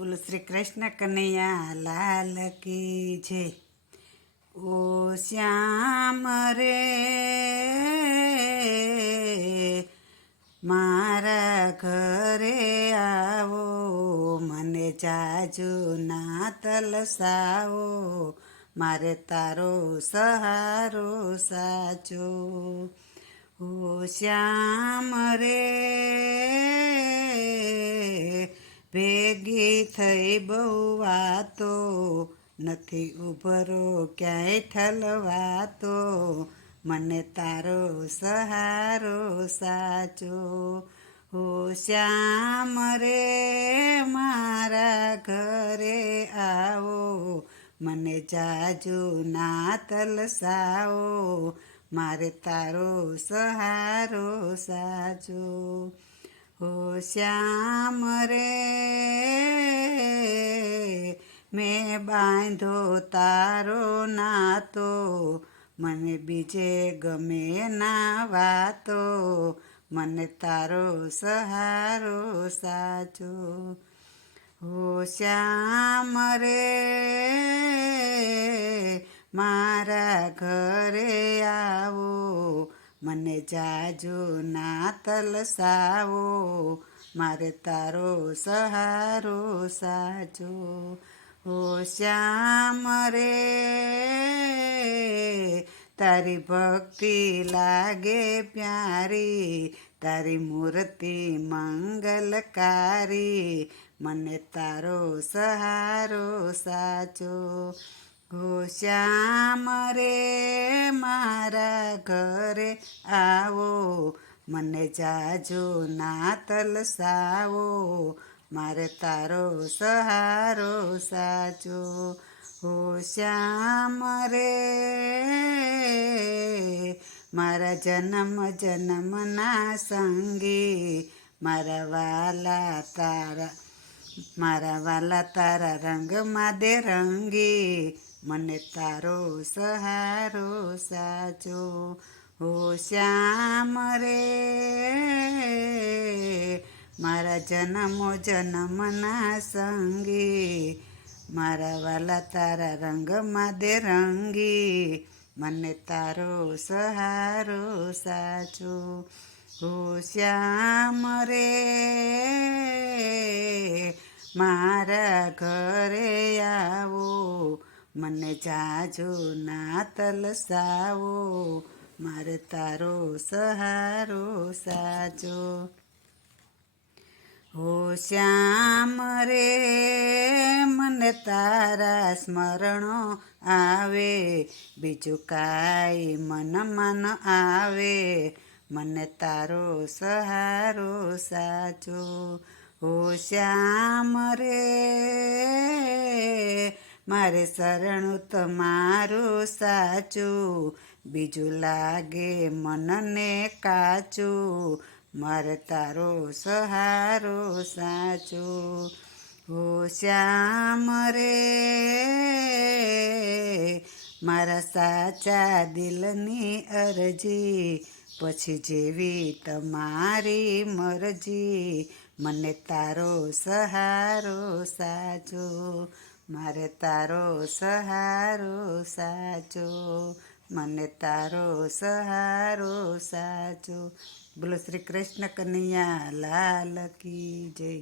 બોલો શ્રી કૃષ્ણ કનૈયા લાલ કી જય. ઓ શ્યામ રે મારા ઘરે આવો, મને જાજુ ના તલસાવો, મારે તારો સહારો સાચો. ઓ શ્યામ રે ભેગી થઈ બહુ વાતો, નથી ઉભરો ક્યાંય ઠલવાતો, મને તારો સહારો સાચો. હો શ્યામ રે મારા ઘરે આવો, મને જાજુ ના તલસાવો, મારે તારો સહારો સાચો. હો શ્યામ રે મેં બાંધો તારો નાતો, મને બીજે ગમે ના વાતો, મને તારો સહારો સાચો. હો શ્યામ રે મારા ઘરે આવો, મને જાજુ ના તલસાવો, મારે તારો સહારો સાચો. હો શ્યામ રે તારી ભક્તિ લાગે પ્યારી, તારી મૂર્તિ મંગલકારી, મને તારો સહારો સાચો. હો શ્યામ રે મારા ઘરે આવો, મને જાજુ ના તલસાવો, મારે તારો સહારો સાચો. હો શ્યામ રે મારા જન્મ જન્મના સંગી, મારા વાલા તારા રંગમાં દે રંગી, મને તારો સહારો સાચો. હો શ્યામ રે મારા જન્મો જન્મના સંગી, મારા વાલા તારા રંગમાં દે રંગી, મને તારો સહારો સાચો. હો શ્યામ રે મારા ઘરે આવો, મને જાજુ ના તલસાવો, મારે તારો સહારો સાચો. હો શ્યામ રે મને તારા સ્મરણો આવે, બીજું કાંઈ મનમાં ન આવે, મને તારો સહારો સાચો. હો શ્યામ રે મારે શરણું તમારું સાચું, બીજું લાગે મનને કાચું, મારે તારો સહારો સાચો. હો શ્યામ રે મારા સાચા દિલની અરજી, પછી જેવી તમારી મરજી, મને તારો સહારો સાચો, મારે તારો સહારો સાચો, મને તારો સહારો સાચો. બોલો શ્રી કૃષ્ણ કનૈયા લાલ કી જય.